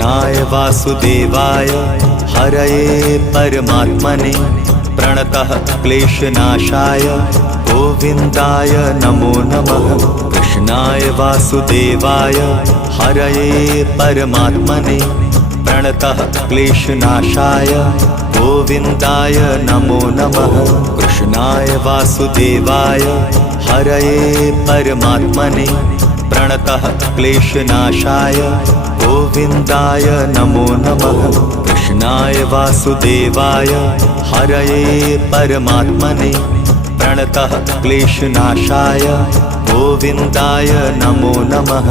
कृष्णाय वासुदेवाय हरये परमात्मने प्रणतः क्लेशनाशाय गोविन्दाय नमो नमः। कृष्णाय वासुदेवाय हरये परमात्मने प्रणतः क्लेशनाशाय गोविन्दाय नमो नमः। कृष्णाय वासुदेवाय हरये परमात्मने प्रणतः क्लेशनाशाय गोविन्दाय नमो नमः। कृष्णाय वासुदेवाय हरये परमात्मने प्रणतः क्लेशनाशाय गोविन्दाय नमो नमः।